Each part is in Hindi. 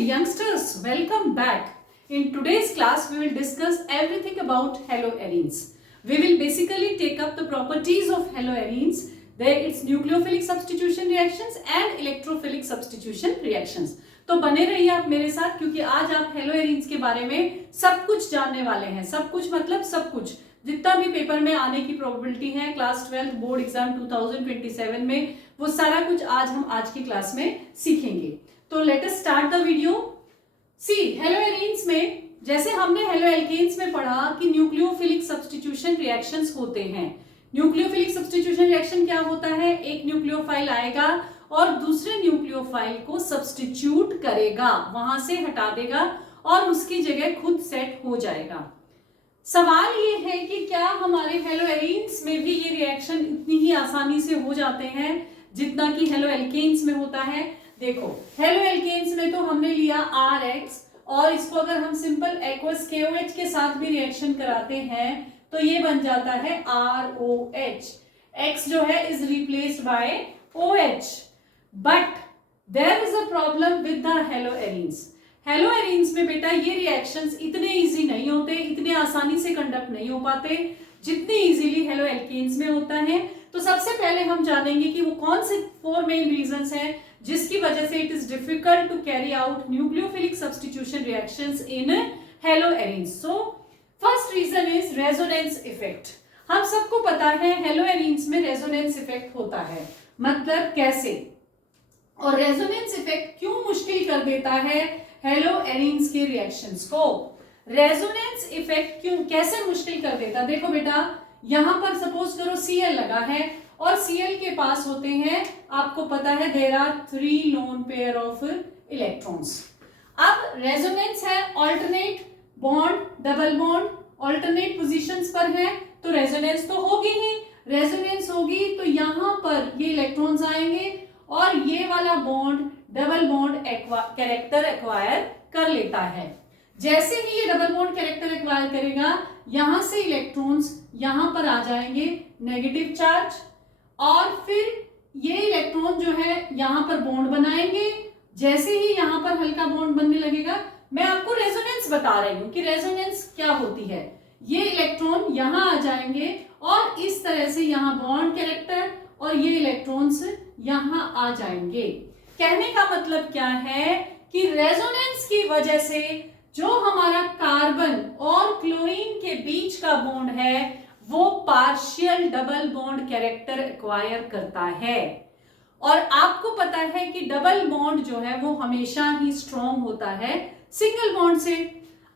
youngsters, welcome back. In today's class, we will discuss everything about haloarenes. We will basically take up the properties of haloarenes, its nucleophilic substitution reactions and electrophilic substitution reactions. तो बने रहिए आप मेरे साथ क्योंकि आज आप हेलोएरीन्स के बारे में सब कुछ जानने वाले हैं। सब कुछ मतलब सब कुछ, जितना भी पेपर में आने की प्रोबेबिलिटी है क्लास 12 बोर्ड एग्जाम 2027 में, वो सारा कुछ हम आज की क्लास में सीखेंगे। तो let us start the video. See haloarenes में जैसे हमने हेलोएल्केन्स में पढ़ा कि न्यूक्लियोफिलिक सब्स्टिट्यूशन रिएक्शंस होते हैं। न्यूक्लियोफिलिक सब्स्टिट्यूशन रिएक्शन क्या होता है? एक न्यूक्लियोफाइल आएगा और दूसरे न्यूक्लियोफाइल को सब्स्टिट्यूट करेगा, वहां से हटा देगा और उसकी जगह खुद सेट हो जाएगा। सवाल ये है कि क्या हमारे हेलोएरीन्स में भी ये रिएक्शन इतनी ही आसानी से हो जाते हैं जितना कि हेलोएल्केन्स में होता है? देखो, हेलोएल्केन्स में तो हमने लिया RX और इसको अगर हम सिंपल एक्वस KOH के साथ भी रिएक्शन कराते हैं तो ये बन जाता है ROH। X जो है is replaced by OH। But there is a problem with the haloarenes. Haloarenes में बेटा ये रिएक्शंस इतने इजी नहीं होते, इतने आसानी से कंडक्ट नहीं हो पाते जितने इजीली हेलोएल्केन्स में होता है। तो सबसे पहले हम जानेंगे कि वो कौन से 4 मेन रीजंस हैं जिसकी वजह से it is difficult to carry out nucleophilic substitution reactions in haloarenes. So first reason is resonance effect. हम सबको पता है हेलोएरीन्स में रेजोनेंस इफेक्ट होता है। मतलब कैसे? और रेजोनेंस इफेक्ट क्यों मुश्किल कर देता है हेलोएरीन्स के रिएक्शंस को? रेजोनेंस इफेक्ट क्यों कैसे मुश्किल कर देता? देखो बेटा, यहां पर सपोज करो Cl लगा है और Cl के पास होते हैं, आपको पता है there are 3 lone pair of electrons. अब रेजोनेंस है, alternate bond, double bond alternate positions पर है, तो रेजोनेंस तो होगी ही। रेजोनेंस होगी तो यहां पर ये इलेक्ट्रॉन्स आएंगे और ये वाला bond double bond character acquire कर लेता है। जैसे ही ये डबल बॉन्ड कैरेक्टर एक्वायर करेगा, यहां से इलेक्ट्रॉन्स यहां पर आ जाएंगे नेगेटिव चार्ज, और फिर ये इलेक्ट्रॉन जो है यहां पर बॉन्ड बनाएंगे। जैसे ही यहां पर हल्का बॉन्ड बनने लगेगा, मैं आपको रेजोनेंस बता रही हूं कि रेजोनेंस क्या होती है। ये इलेक्ट्रॉन यहां आ जाएंगे और इस तरह से यहां बॉन्ड कैरेक्टर और ये इलेक्ट्रॉन्स यहां आ जाएंगे। कहने का मतलब क्या है कि रेजोनेंस की वजह से जो हमारा कार्बन और क्लोरीन के बीच का बॉन्ड है वो partial double bond character acquire करता है। और आपको पता है कि डबल बॉन्ड जो है वो हमेशा ही स्ट्रॉन्ग होता है सिंगल बॉन्ड से।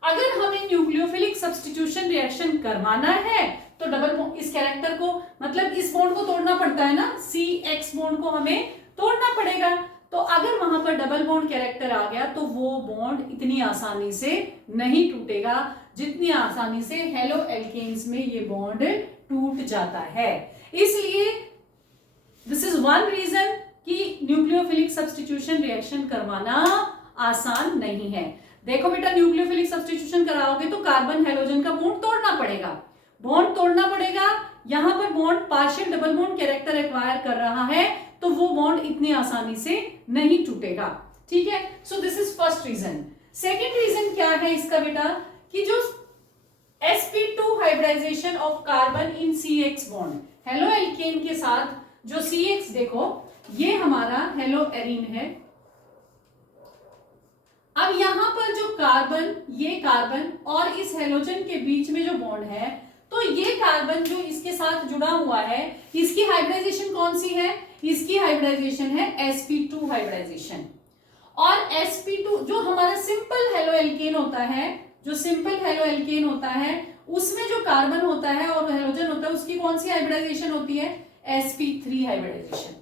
अगर हमें न्यूक्लियोफिलिक सब्स्टिट्यूशन रिएक्शन करवाना है तो डबल बॉन्ड इस कैरेक्टर को, मतलब इस बॉन्ड को तोड़ना पड़ता है ना, CX बॉन्ड को हमें तोड़ना पड़ेगा। तो अगर वहां पर डबल बॉन्ड कैरेक्टर आ गया तो वो बॉन्ड इतनी आसानी से नहीं टूटेगा जितनी आसानी से हेलोएल्केन्स में ये बॉन्ड टूट जाता है। इसलिए दिस इज वन रीजन कि न्यूक्लियोफिलिक सब्स्टिट्यूशन रिएक्शन करवाना आसान नहीं है। देखो बेटा, न्यूक्लियोफिलिक सब्स्टिट्यूशन कराओगे तो कार्बन हेलोजन का बॉन्ड तोड़ना पड़ेगा, बॉन्ड तोड़ना पड़ेगा। यहां पर bond partial double bond character acquire कर रहा है तो वो बॉन्ड इतनी आसानी से नहीं टूटेगा। ठीक है, so this is first reason. Second reason क्या है इसका बेटा कि जो sp2 hybridisation of carbon in CX bond, haloalkane के साथ जो CX, देखो ये हमारा हेलोएरीन है। अब यहां पर जो कार्बन, ये कार्बन और इस हेलोजन के बीच में जो बॉन्ड है, तो ये कार्बन जो इसके साथ जुड़ा हुआ है, इसकी हाइब्रिडाइजेशन कौन सी है? इसकी हाइब्रिडाइजेशन है sp2 हाइब्रिडाइजेशन। और sp2 जो हमारा सिंपल हेलोएल्केन होता है, जो सिंपल हेलोएल्केन होता है उसमें जो कार्बन होता है और हेलोजन होता है उसकी कौन सी हाइब्रिडाइजेशन होती है? sp3 hybridisation.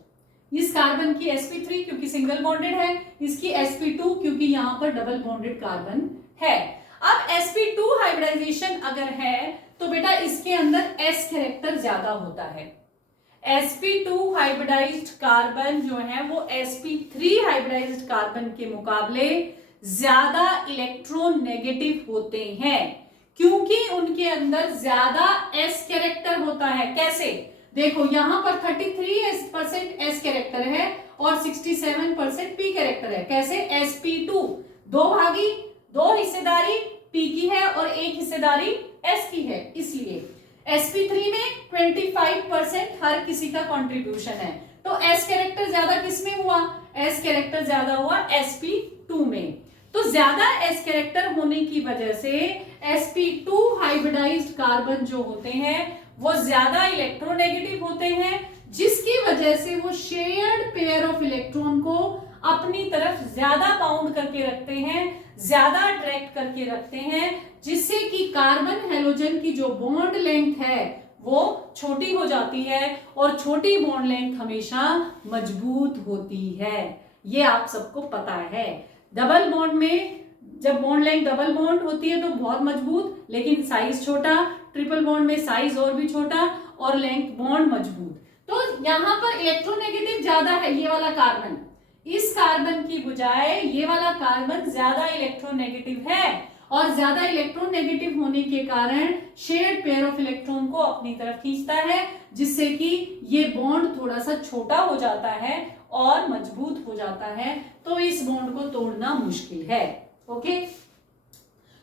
इस कार्बन की sp3 क्योंकि सिंगल बॉन्डेड है, इसकी sp2 क्योंकि यहां पर डबल बॉन्डेड कार्बन है। अब sp2 हाइब्रिडाइजेशन अगर है तो बेटा इसके अंदर s कैरेक्टर ज्यादा होता है। sp2 हाइब्रिडाइज्ड कार्बन जो है वो sp3 हाइब्रिडाइज्ड कार्बन के मुकाबले ज्यादा इलेक्ट्रोनेगेटिव होते हैं क्योंकि उनके अंदर ज्यादा s कैरेक्टर होता है। कैसे? देखो यहां पर 33% s कैरेक्टर है और 67% p कैरेक्टर है। कैसे? sp2 दो हिस्सेदारी P की है और एक हिस्सेदारी S की है, इसलिए sp3 में 25% हर किसी का कंट्रीब्यूशन है। तो S कैरेक्टर ज्यादा किस में हुआ? S कैरेक्टर ज्यादा हुआ sp2 में। तो ज्यादा S कैरेक्टर होने की वजह से sp2 हाइब्रिडाइज्ड कार्बन जो होते हैं वो ज्यादा इलेक्ट्रोनेगेटिव होते हैं, जिसकी वजह से वो शेयर्ड पेयर ऑफ इलेक्ट्रॉन को अपनी तरफ ज्यादा बाउंड करके रखते हैं, ज्यादा अट्रैक्ट करके रखते हैं, जिससे कि कार्बन हेलोजन की जो बॉन्ड लेंथ है वो छोटी हो जाती है और छोटी बॉन्ड लेंथ हमेशा मजबूत होती है। ये आप सबको पता है। डबल बॉन्ड में जब बॉन्ड लेंथ डबल बॉन्ड होती है तो बहुत मजबूत, लेकिन साइज छोटा। ट्रिपल बॉन्ड में साइज और भी छोटा और लेंथ बॉन्ड मजबूत। तो यहाँ पर इलेक्ट्रोनेगेटिव ज्यादा है ये वाला कार्बन, इस कार्बन की बजाय ये वाला कार्बन ज्यादा इलेक्ट्रोनेगेटिव है और ज्यादा इलेक्ट्रोनेगेटिव होने के कारण शेयर्ड पेयर ऑफ इलेक्ट्रॉन को अपनी तरफ खींचता है, जिससे कि ये बॉन्ड थोड़ा सा छोटा हो जाता है और मजबूत हो जाता है। तो इस बॉन्ड को तोड़ना मुश्किल है। ओके,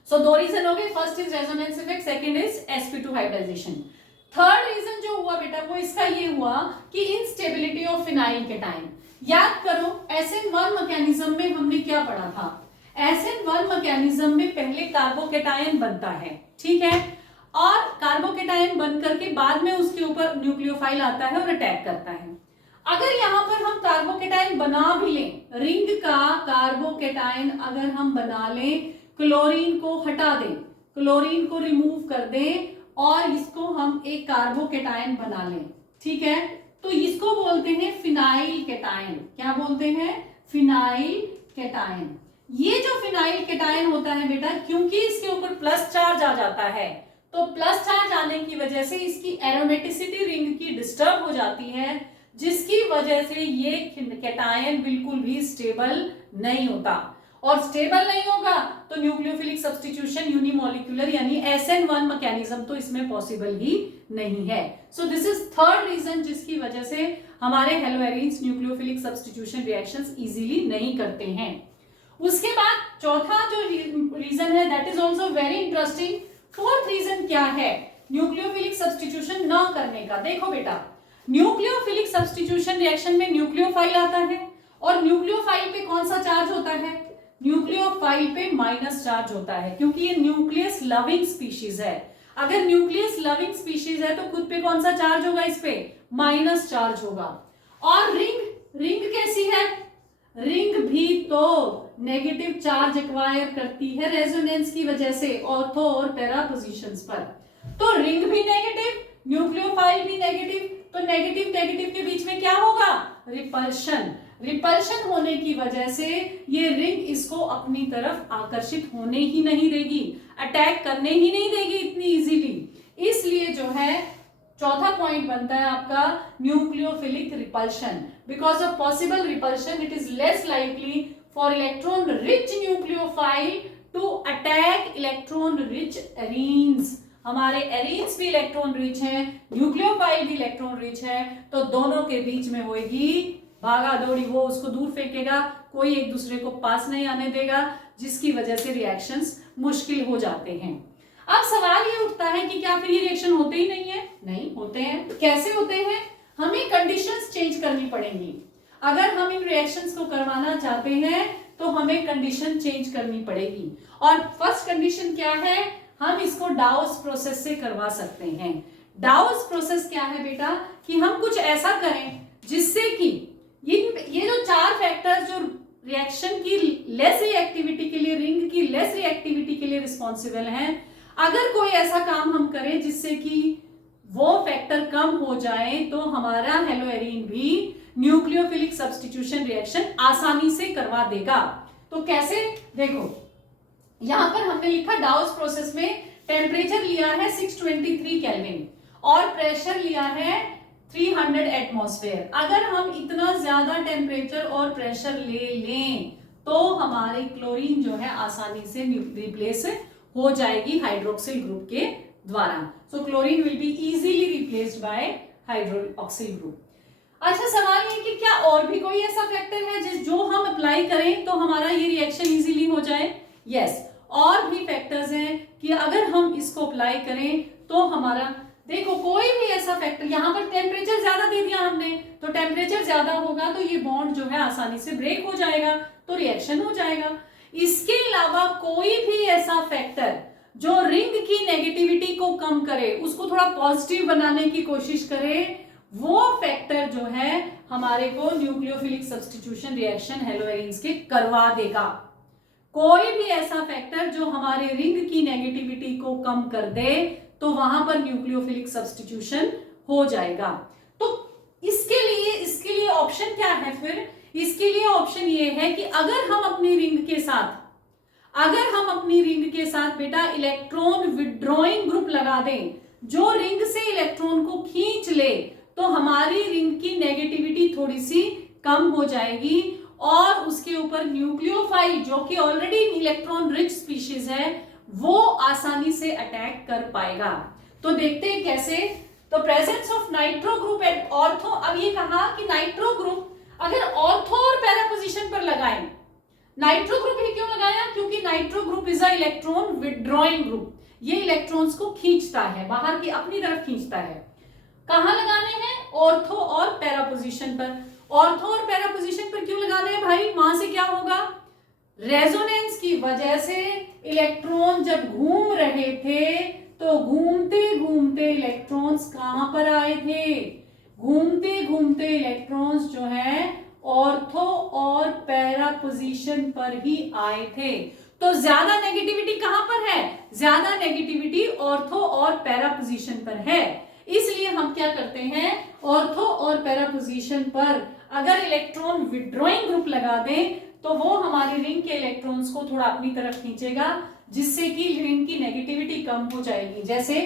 सो दो रीजन हो गए, first is resonance effect, second is sp2 hybridisation. Third reason जो हुआ बेटा वो इसका ये हुआ कि इनस्टेबिलिटी ऑफ फिनाइल केटाइन। याद करो SN1 मैकेनिज्म में हमने क्या पढ़ा था? SN1 मैकेनिज्म में पहले कार्बोकेटायन बनता है, ठीक है, और कार्बोकेटायन बन करके बाद में उसके ऊपर न्यूक्लियोफाइल आता है और अटैक करता है। अगर यहाँ पर हम कार्बोकेटायन बना भी लें, रिंग का कार्बोकेटायन अगर हम बना लें, क्लोरीन को हटा दें, क्लोरीन को रिमूव कर दें और इसको हम एक कार्बोकेटायन बना लें, ठीक है, तो इसको बोलते हैं फिनाइल केटायन। क्या बोलते हैं? Phenyl cation. ये जो फिनाइल केटायन होता है बेटा, क्योंकि इसके ऊपर प्लस चार्ज आ जाता है, तो प्लस चार्ज आने की वजह से इसकी एरोमेटिसिटी रिंग की डिस्टर्ब हो जाती है, जिसकी वजह से ये केटायन बिल्कुल भी स्टेबल नहीं होता। और स्टेबल नहीं होगा तो न्यूक्लियोफिलिक सब्स्टिट्यूशन यूनिमोलिक्यूलर यानी SN1 मैकेनिज्म तो इसमें पॉसिबल ही नहीं है। So this is third reason जिसकी वजह से हमारे haloarenes nucleophilic substitution reactions easily नहीं करते हैं। उसके बाद चौथा जो रीजन है that is also very interesting. Fourth reason क्या है न्यूक्लियोफिलिक सब्स्टिट्यूशन न करने का? देखो बेटा, न्यूक्लियोफिलिक सब्स्टिट्यूशन रिएक्शन में न्यूक्लियोफाइल आता है और न्यूक्लियोफाइल पे कौन सा चार्ज होता है? न्यूक्लियोफाइल पे माइनस चार्ज होता है, क्योंकि ये न्यूक्लियस लविंग स्पीशीज है। अगर न्यूक्लियस लविंग स्पीशीज है तो खुद पे कौन सा चार्ज होगा? इस पे माइनस चार्ज होगा। और रिंग कैसी है? रिंग भी तो नेगेटिव चार्ज एक्वायर करती है रेजोनेंस की वजह से ऑर्थो और पैरा पोजीशंस पर। तो रिंग भी नेगेटिव, न्यूक्लियोफाइल भी नेगेटिव, तो नेगेटिव नेगेटिव के बीच में क्या होगा? रिपल्शन। रिपल्शन होने की वजह से ये रिंग इसको अपनी तरफ आकर्षित होने ही नहीं देगी, अटैक करने ही नहीं देगी इतनी इजीली। इसलिए जो है चौथा पॉइंट बनता है आपका nucleophilic repulsion. Because of possible repulsion it is less likely for electron rich nucleophile to attack electron rich arenes. हमारे एरीन्स भी इलेक्ट्रॉन रिच हैं, न्यूक्लियोफाइल भी इलेक्ट्रॉन रिच है, तो दोनों के बीच में होगी भागा दौड़ी, वो उसको दूर फेंकेगा, कोई एक दूसरे को पास नहीं आने देगा, जिसकी वजह से रिएक्शंस मुश्किल हो जाते हैं। अब सवाल ये उठता है कि क्या फिर ये रिएक्शन होते ही नहीं है? नहीं होते हैं। कैसे होते हैं? हमें कंडीशंस चेंज करनी पड़ेंगी। अगर हम इन रिएक्शंस को करवाना चाहते हैं तो हमें कंडीशन चेंज करनी पड़ेगी। और फर्स्ट कंडीशन क्या है? हम इसको डाउस प्रोसेस से करवा सकते हैं। डाउस प्रोसेस क्या है बेटा? कि हम कुछ ऐसा करें जिससे कि ये जो चार फैक्टर्स जो रिएक्शन की लेस रिएक्टिविटी के लिए, रिंग की लेस रिएक्टिविटी के लिए रिस्पॉन्सिबल हैं, अगर कोई ऐसा काम हम करें जिससे कि वो फैक्टर कम हो जाए तो हमारा हेलोएरीन भी न्यूक्लियोफिलिक सब्स्टिट्यूशन रिएक्शन आसानी से करवा देगा। तो कैसे? देखो यहां पर हमने लिखा डाउस प्रोसेस में टेम्परेचर लिया है 623 केल्विन और प्रेशर लिया है 300 एटमॉस्फेयर। अगर हम इतना ज्यादा टेम्परेचर और प्रेशर ले लें तो हमारी क्लोरीन जो है आसानी से रिप्लेस हो जाएगी हाइड्रोक्सिल ग्रुप के द्वारा। So chlorine will be easily replaced by hydroxyl group. अच्छा, सवाल ये कि क्या और भी कोई ऐसा फैक्टर है जिस जो हम अप्लाई करें तो हमारा ये रिएक्शन इजीली हो जाए? यस, और भी फैक्टर्स हैं कि अगर हम इसको अप्लाई करें तो हमारा, देखो कोई भी ऐसा फैक्टर, यहाँ पर टेम्परेचर ज्यादा दे दिया हमने, तो टेम्परेचर ज्यादा होगा तो ये बॉन्ड जो है आसानी से ब्रेक हो जाएगा, तो रिएक्शन हो जाएगा। इसके अलावा कोई भी ऐसा फैक्टर जो रिंग की नेगेटिविटी को कम करे, उसको थोड़ा पॉजिटिव बनाने की कोशिश करे, वो फैक्टर जो है हमारे को न्यूक्लियोफिलिक सब्स्टिट्यूशन रिएक्शन हेलोएरिन्स के करवा देगा। कोई भी ऐसा फैक्टर जो हमारे रिंग की नेगेटिविटी को कम कर दे तो वहां पर न्यूक्लियोफिलिक सब्स्टिट्यूशन हो जाएगा। तो इसके लिए ऑप्शन क्या है फिर? इसके लिए ऑप्शन ये है कि अगर हम अपनी रिंग के साथ बेटा इलेक्ट्रॉन विड्रॉइंग ग्रुप लगा दें, जो रिंग से इलेक्ट्रॉन को खींच ले, तो हमारी रिंग की नेगेटिविटी थोड़ी सी कम हो जाएगी और उसके ऊपर न्यूक्लियोफाइल जो कि ऑलरेडी इलेक्ट्रॉन रिच स्पीशीज है वो आसानी से अटैक कर पाएगा। तो देखते हैं कैसे। तो presence of nitro group at ortho, अब ये कहा कि नाइट्रो ग्रुप अगर ऑर्थो और पैरा पोजीशन पर लगाएं, नाइट्रो ग्रुप ही क्यों लगाया? क्योंकि nitro group is a electron withdrawing group, ये इलेक्ट्रॉन्स को खींचता है, बाहर की अपनी तरफ खींचता है। कहां लगाने हैं? ऑर्थो और पैरा पोजीशन पर। ऑर्थो और पैरा पोजीशन पर क्यों लगाने हैं भाई? वहां से क्या होगा? रेजोनेंस की वजह से इलेक्ट्रॉन जब घूम रहे थे तो घूमते घूमते इलेक्ट्रॉन्स कहां पर आए थे? घूमते घूमते इलेक्ट्रॉन्स जो है ऑर्थो और पैरा पोजीशन पर ही आए थे। तो ज्यादा नेगेटिविटी कहां पर है? ज्यादा नेगेटिविटी ऑर्थो और पैरा पोजीशन पर है। इसलिए हम क्या करते हैं, ऑर्थो और पैरा पोजीशन पर अगर इलेक्ट्रॉन विड्रॉइंग ग्रुप लगा दें तो वो हमारी रिंग के इलेक्ट्रॉन्स को थोड़ा अपनी तरफ खींचेगा, जिससे कि रिंग की नेगेटिविटी कम हो जाएगी। जैसे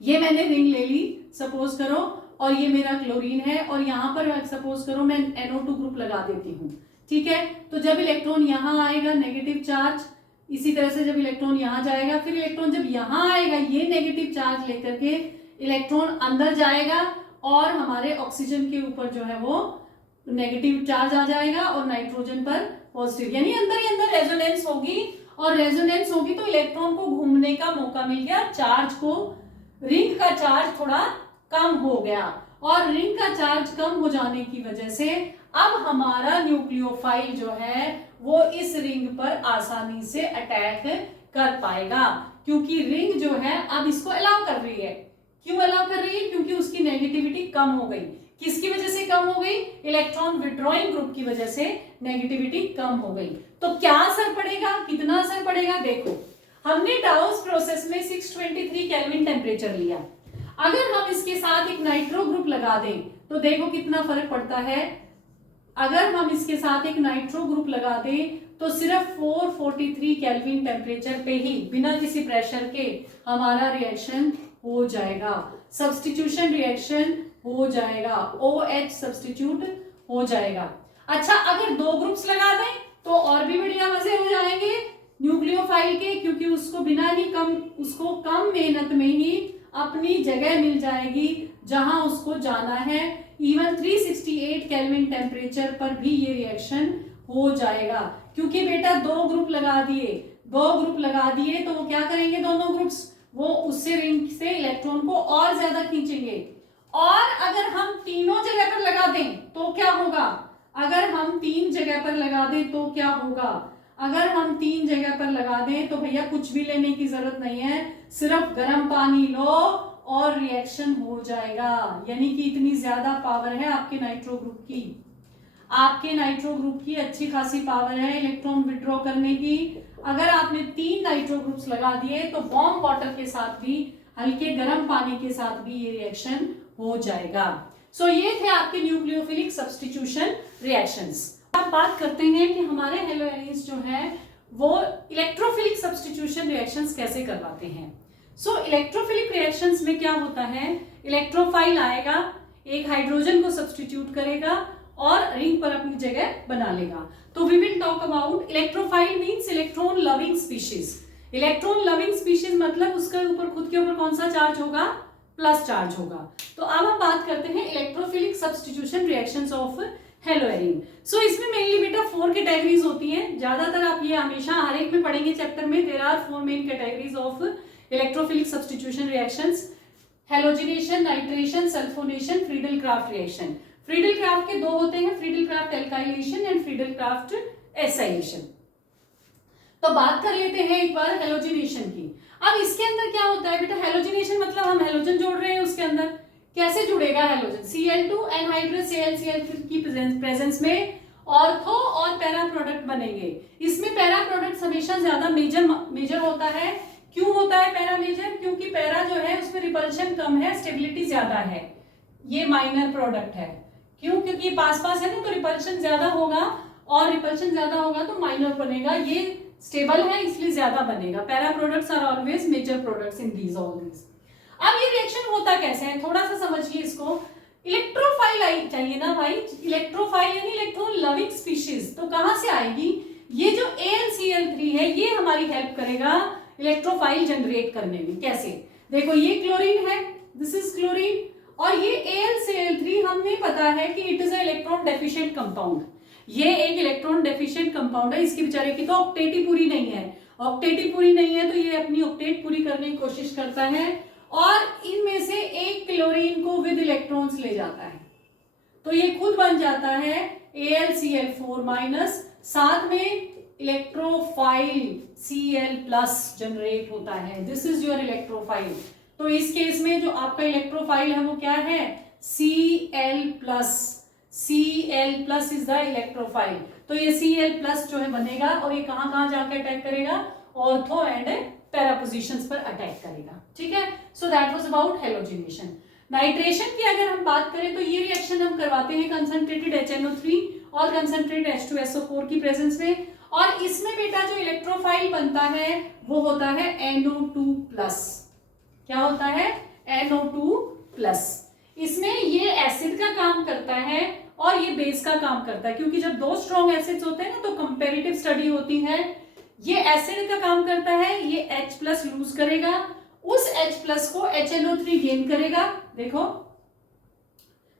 ये मैंने रिंग ले ली सपोज करो, और ये मेरा क्लोरीन है, और यहां पर सपोज करो मैं NO2 ग्रुप लगा देती हूँ, ठीक है। तो जब इलेक्ट्रॉन यहां आएगा नेगेटिव चार्ज, इसी तरह से जब इलेक्ट्रॉन यहां जाएगा, फिर इलेक्ट्रॉन जब यहां आएगा ये नेगेटिव चार्ज लेकर के इलेक्ट्रॉन अंदर जाएगा और हमारे ऑक्सीजन के ऊपर जो है वो नेगेटिव चार्ज आ जाएगा और नाइट्रोजन पर पॉजिटिव, यानी अंदर ही अंदर रेजोनेंस होगी, और रेजोनेंस होगी तो इलेक्ट्रॉन को घूमने का मौका मिल गया, चार्ज को, रिंग का चार्ज थोड़ा कम हो गया, और रिंग का चार्ज कम हो जाने की वजह से अब हमारा न्यूक्लियोफाइल जो है वो इस रिंग पर आसानी से अटैक कर पाएगा, क्योंकि रिंग जो है अब इसको अलाउ कर रही है। क्यों अलाउ कर रही है? क्योंकि उसकी नेगेटिविटी कम हो गई। किसकी वजह से कम हो गई? इलेक्ट्रॉन विड्रॉइंग ग्रुप की वजह से नेगेटिविटी कम हो गई। तो क्या असर पड़ेगा, कितना असर पड़ेगा? देखो, हमने डाउस प्रोसेस में 623 केल्विन टेम्परेचर लिया, अगर हम इसके साथ एक नाइट्रो ग्रुप लगा दें तो देखो कितना फर्क पड़ता है। अगर हम इसके साथ एक नाइट्रो ग्रुप लगा दें तो सिर्फ 443 केल्विन टेम्परेचर पे ही बिना किसी प्रेशर के हमारा रिएक्शन हो जाएगा, सब्स्टिट्यूशन रिएक्शन हो जाएगा, OH सब्स्टिट्यूट हो जाएगा। अच्छा, अगर दो ग्रुप्स लगा दें तो और भी बढ़िया मजे हो जाएंगे न्यूक्लियोफाइल के, क्योंकि उसको कम मेहनत में ही अपनी जगह मिल जाएगी जहां उसको जाना है। इवन 368 केल्विन टेम्परेचर पर भी ये रिएक्शन हो जाएगा, क्योंकि बेटा दो ग्रुप लगा दिए तो वो क्या करेंगे? दोनों ग्रुप्स वो उससे रिंग से इलेक्ट्रॉन को और ज्यादा खींचेंगे। और अगर हम तीनों जगह पर लगा दें तो क्या होगा? अगर हम 3 जगह पर लगा दें तो क्या होगा? अगर हम 3 जगह पर लगा दें तो भैया कुछ भी लेने की जरूरत नहीं है, सिर्फ गर्म पानी लो और रिएक्शन हो जाएगा। यानी कि इतनी ज्यादा पावर है आपके नाइट्रो ग्रुप की, आपके नाइट्रो ग्रुप की अच्छी खासी पावर है इलेक्ट्रॉन विड्रॉ करने की। अगर आपने 3 नाइट्रो ग्रुप्स लगा दिए तो वार्म वाटर के साथ भी, हल्के गर्म पानी के साथ भी ये रिएक्शन हो जाएगा। सो ये थे आपके न्यूक्लियोफिलिक सब्स्टिट्यूशन रिएक्शंस। अब बात करते हैं कि हमारे हेलोएरिन्स जो है वो इलेक्ट्रोफिलिक सब्स्टिट्यूशन रिएक्शंस कैसे करवाते हैं। सो इलेक्ट्रोफिलिक रिएक्शंस में क्या होता है, इलेक्ट्रोफाइल आएगा, एक हाइड्रोजन को सब्स्टिट्यूट करेगा और रिंग पर अपनी जगह बना लेगा। तो we will talk about electrophile means electron loving species. Electron loving species मतलब उसके ऊपर, खुद के ऊपर कौन सा चार्ज होगा? प्लस चार्ज होगा। तो अब हम बात करते हैं इलेक्ट्रोफिलिक सब्स्टिट्यूशन रिएक्शंस ऑफ हेलोएरिन। सो इसमें मेनली बेटा 4 कैटेगरीज होती हैं, ज्यादातर आप ये हमेशा हर एक में पढ़ेंगे चैप्टर में। There are 4 main categories of electrophilic substitution reactions: halogenation, nitration, sulphonation, Friedel Crafts reaction. Friedel Crafts के 2 होते हैं, Friedel Crafts alkylation and Friedel Crafts acylation. तो बात कर लेते हैं एक बार हेलोजिनेशन की। अब इसके अंदर क्या होता है बेटा, हेलोजिनेशन मतलब हम हेलोजन जोड़ रहे हैं उसके अंदर। कैसे जुड़ेगा हेलोजन? Cl2 एनहाइड्रस ClCl की प्रेजेंस में ऑर्थो और पैरा प्रोडक्ट बनेंगे। इसमें पैरा प्रोडक्ट हमेशा ज्यादा मेजर होता है। क्यों होता है पैरा मेजर? क्योंकि पैरा जो है उसमें रिपल्शन कम है, स्टेबिलिटी ज्यादा है। ये माइनर प्रोडक्ट है। क्यों? क्योंकि पास पास है ना, तो रिपल्शन ज्यादा होगा, और रिपल्शन ज्यादा होगा तो माइनर बनेगा। ये स्टेबल है इसलिए ज्यादा बनेगा। Para products are always major products in these all these. अब ये रिएक्शन होता कैसे है, थोड़ा सा समझिए इसको। इलेक्ट्रोफाइल आई चाहिए ना भाई, इलेक्ट्रोफाइल यानी इलेक्ट्रॉन लविंग स्पीशीज। तो कहां से आएगी? ये जो AlCl3 है ये हमारी हेल्प करेगा इलेक्ट्रोफाइल जनरेट करने में। कैसे? देखो ये क्लोरीन है, दिस इज क्लोरीन, और ये AlCl3 हमें पता है कि it is a electron deficient compound. ये एक इलेक्ट्रॉन डेफिशिएंट कंपाउंड है। इसकी बेचारे की तो ऑक्टेट ही पूरी नहीं है। ऑक्टेट ही पूरी नहीं है तो ये अपनी ऑक्टेट पूरी करने की कोशिश करता है, और इनमें से एक क्लोरीन को विद इलेक्ट्रॉन्स ले जाता है। तो ये खुद बन जाता है AlCl4-, साथ में इलेक्ट्रोफाइल Cl+ जनरेट होता है। This is your electrophile. तो इस केस में जो आपका इलेक्ट्रोफाइल है वो क्या है? Cl+। Cl+ is the electrophile. तो ये Cl+ जो है बनेगा, और ये कहां कहां जाकर अटैक करेगा? ऑर्थो एंड पैरा पोजीशंस पर अटैक करेगा। ठीक है, so that was about halogenation. Nitration की अगर हम बात करें तो ये रिएक्शन हम करवाते हैं कंसंट्रेटेड HNO3 और कंसंट्रेटेड H2SO4 की प्रेजेंस में, और इसमें बेटा जो इलेक्ट्रोफाइल बनता है वो होता है NO2+। क्या होता है? NO2+। इसमें ये एसिड का काम करता है और ये बेस का काम करता है, क्योंकि जब 2 स्ट्रॉन्ग एसिड्स होते हैं ना तो कंपैरेटिव स्टडी होती है। ये एसिड का काम करता है, ये H+ लूज करेगा, उस H+ को HNO3 गेन करेगा। देखो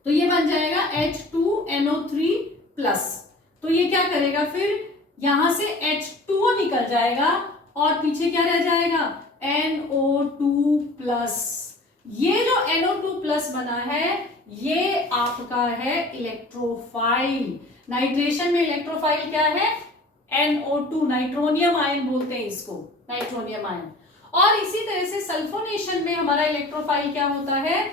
तो ये बन जाएगा H2NO3+। तो ये क्या करेगा फिर? यहां से H2O निकल जाएगा और पीछे क्या रह जाएगा? NO2+। ये जो NO2+ बना है ये आपका है इलेक्ट्रोफाइल। नाइट्रेशन में इलेक्ट्रोफाइल क्या है? NO2, नाइट्रोनियम आयन बोलते हैं इसको, नाइट्रोनियम आयन। और इसी तरह से सल्फोनेशन में हमारा इलेक्ट्रोफाइल क्या होता है?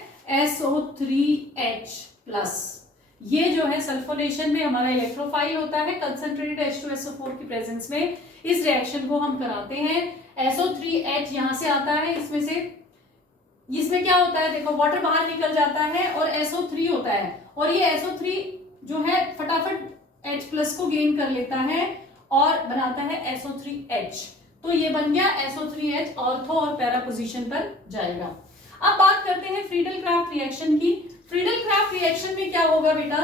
SO3H+। ये जो है सल्फोनेशन में हमारा इलेक्ट्रोफाइल होता है कंसंट्रेटेड H2SO4 की प्रेजेंस में। इस रिएक्शन को हम कराते हैं। SO3H यहां से आता है, इसमें से, इसमें क्या होता है? देखो वाटर बाहर निकल जाता है और SO3 होता है, और ये SO3 जो है फटाफट H+ को गेन कर लेता है और बनाता है SO3H। तो ये बन गया SO3H, ऑर्थो और पैरा पोजीशन पर जाएगा। अब बात करते हैं फ्रीडल क्राफ्ट रिएक्शन की। फ्रीडल क्राफ्ट रिएक्शन में क्या होगा बेटा?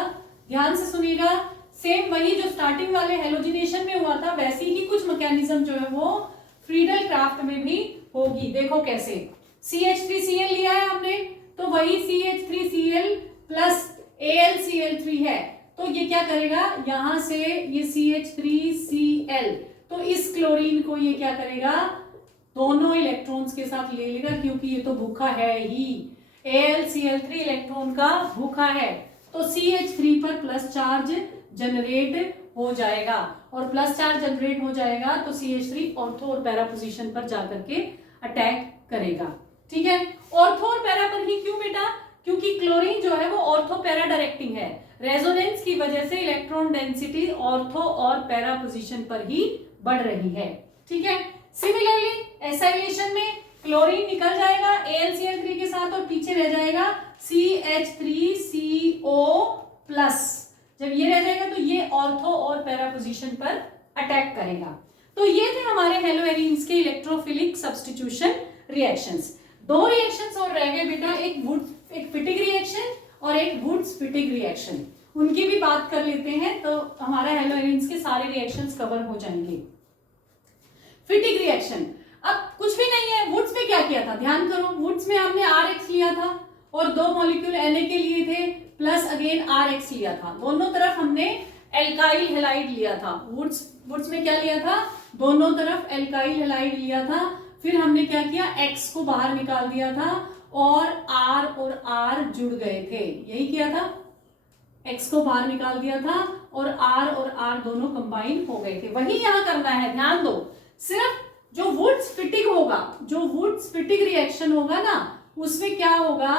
ध्यान से सुनिएगा। सेम वही जो स्टार्टिंग वाले हेलोजिनेशन में हुआ था वैसी ही कुछ मैकेनिज्म जो है वो फ्रीडल क्राफ्ट में भी होगी। देखो कैसे? CH3Cl लिया है हमने, तो वही CH3Cl प्लस AlCl3 है, तो ये क्या करेगा? यहां से ये CH3Cl, तो इस क्लोरीन को ये क्या करेगा? दोनों इलेक्ट्रॉन्स के साथ ले लेगा, क्योंकि ये तो भूखा है ही। AlCl3 इलेक्ट्रॉन का भूखा है, तो CH3 पर प्लस चार्ज जनरेट हो जाएगा, और प्लस चार्ज जनरेट हो जाएगा तो CH3 ऑर्थो और पैरा पोजीशन पर जाकर के अटैक करेगा। ठीक है, ऑर्थो और पैरा पर ही। क्यों बेटा? क्योंकि क्लोरीन जो है वो ऑर्थो पैरा डायरेक्टिंग है। रेजोनेंस की वजह से इलेक्ट्रॉन डेंसिटी ऑर्थो और पैरा पोजीशन पर ही बढ़ रही है। ठीक है, सिमिलरली एसाइलेशन में क्लोरीन निकल जाएगा AlCl3 के साथ और पीछे रह जाएगा CH3CO+। जब ये रह जाएगा तो ये ऑर्थो और पैरा पोजीशन पर अटैक करेगा। तो ये थे हमारे हेलोएरीन्स के इलेक्ट्रोफिलिक सब्स्टिट्यूशन रिएक्शंस। 2 रिएक्शंस और रह गए बेटा, एक फिटिग रिएक्शन और एक वुड्स फिटिग रिएक्शन। उनकी भी बात कर लेते हैं तो हमारा हेलोएरीन्स के सारे रिएक्शंस कवर हो जाएंगे। फिटिग रिएक्शन, अब कुछ भी नहीं है। वुड्स में क्या किया था, ध्यान करो, वुड्स में हमने RX लिया था और 2 मॉलिक्यूल Na के लिए थे, प्लस अगेन RX लिया था। दोनों तरफ हमने एल्काइल हैलाइड लिया था। वुड्स में क्या लिया था, दोनों तरफ एल्काइल हैलाइड लिया था। फिर हमने क्या किया, X को बाहर निकाल दिया था और R जुड़ गए थे, यही किया था। X को बाहर निकाल दिया था और R दोनों कंबाइन हो गए थे। वही यहां करना है, ध्यान दो। सिर्फ जो वुड्स फिटिंग होगा, जो वुड्स फिटिंग रिएक्शन होगा ना, उसमें क्या होगा,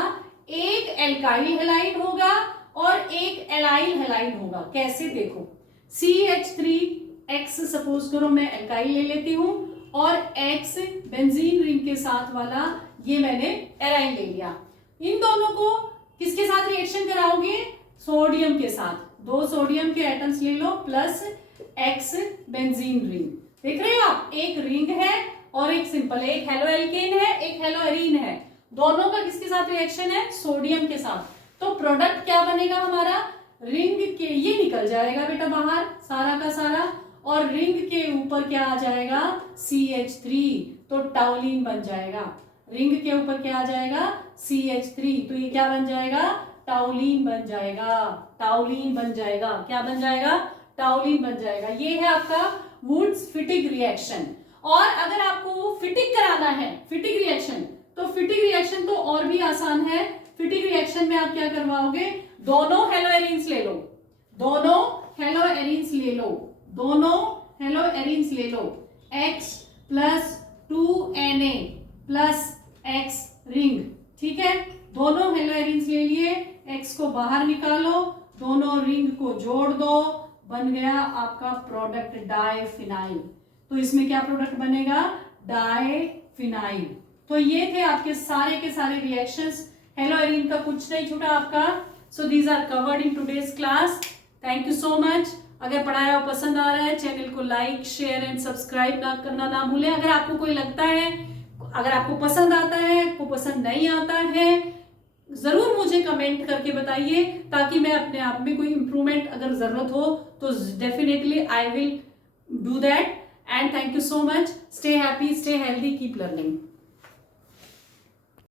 एक एल्काइल हैलाइड होगा और एक एलाइल हैलाइड होगा। कैसे, देखो, CH3X सपोज करो मैं एल्काइल ले लेती हूं और X बेंजीन रिंग के साथ वाला ये मैंने एराइल ले लिया। इन दोनों को किसके साथ रिएक्शन कराओगे, सोडियम के साथ। 2 सोडियम के एटम्स ले लो प्लस X बेंजीन रिंग। देख रहे हो आप, एक रिंग है और एक सिंपल, एक हेलो एल्केन है, एक हेलो एरीन है। दोनों का किसके साथ रिएक्शन है, सोडियम के साथ। तो प्रोडक्ट क्या बनेगा हमारा, रिंग के, ये निकल जाएगा बेटा बाहर सारा का सारा, और रिंग के ऊपर क्या आ जाएगा, CH3, तो टाउलिन बन जाएगा। रिंग के ऊपर क्या आ जाएगा, CH3, तो ये क्या बन जाएगा, टाउलिन बन जाएगा। टाउलिन बन जाएगा, क्या बन जाएगा, टाउलिन बन जाएगा। ये है आपका वुड्स फिटिंग रिएक्शन। और अगर आपको फिटिंग कराना है, फिटिंग रिएक्शन, तो फिटिंग रिएक्शन तो और भी आसान है। फिटिंग रिएक्शन में आप क्या करवाओगे, दोनों हेलो एरीन्स ले लो, दोनों हेलो एरीन्स ले लो, दोनों हेलो एरीन्स ले लो। X plus 2Na plus X ring, ठीक है। दोनों हेलो एरीन्स ले लिए, X को बाहर निकालो, दोनों रिंग को जोड़ दो, बन गया आपका प्रोडक्ट डाइफिनाइल। तो इसमें क्या प्रोडक्ट बनेगा, डाइफिनाइल। तो ये थे आपके सारे के सारे रिएक्शंस। हेलो एरीन का कुछ नहीं छूटा आपका। So these are covered in today's class. Thank you so much. अगर पढ़ाया हुआ पसंद आ रहा है, चैनल को लाइक शेयर एंड सब्सक्राइब करना ना भूलें। अगर आपको कोई लगता है, अगर आपको पसंद आता है, आपको पसंद नहीं आता है, जरूर मुझे कमेंट करके बताइए, ताकि मैं अपने आप में कोई इंप्रूवमेंट अगर जरूरत हो तो definitely I will do that. And thank you so much. Stay happy, stay healthy, keep learning.